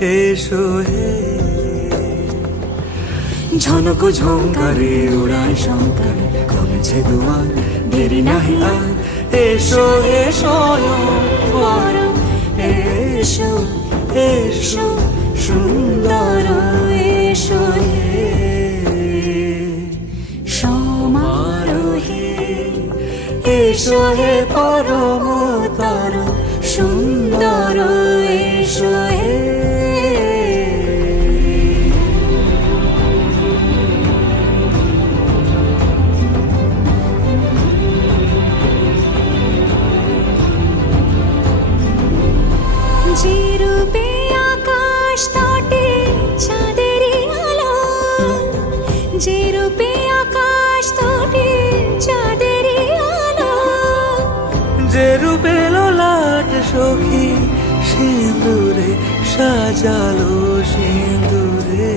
এসো হে। ঝনক ঝঙ্কারে উড়ায় শঙ্কার, কমেছে দুয়ার, দেরি নাহি আর। এসো হে স্বয়ংবর, এসো এসো সুন্দর, এসো হে সমারোহে। এসো হে পরমতর সুন্দর, এসো হে। যে রূপে আকাশ তটে চাঁদেরই আলো, যে রূপে আকাশ তটে চাঁদেরই আলো, যে রূপে ললাট সখী সিঁদুরে সাজালো সিঁদুরে।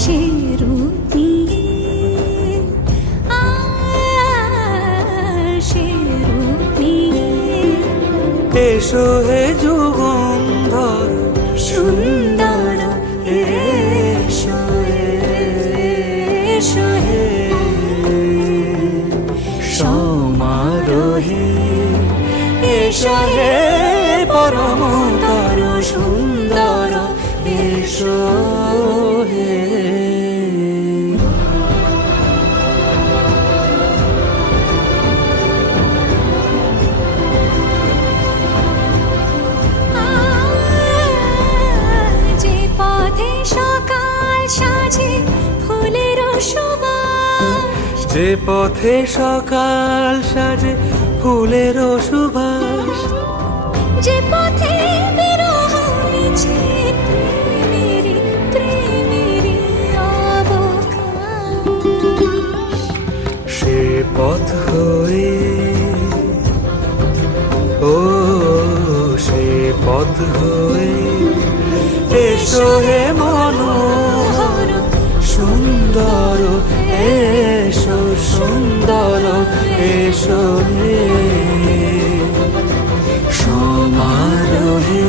সে রূপ নিয়ে সে রূপ নিয়ে এসো হে যুগন্ধর সুন্দর, এসো এসো হে সমারোহে। এসো হে পরমতর সুন্দর, এসো হে। যে পথে সকাল সাজে ফুলের সুবাস, যে পথে সকাল সাজে ফুলের সুবাস, যে পথে বিরহ মিছে প্রেমেরই প্রেমেরই অবকাশ, সে পথ হয়ে ও সে পথ হয়ে। এসো হে মনোহর সুন্দর, এসো সুন্দর, এসো হে সমারোহে।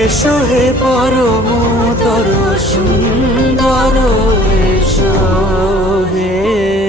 এসো হে পরমতর সুন্দর, এসো হে।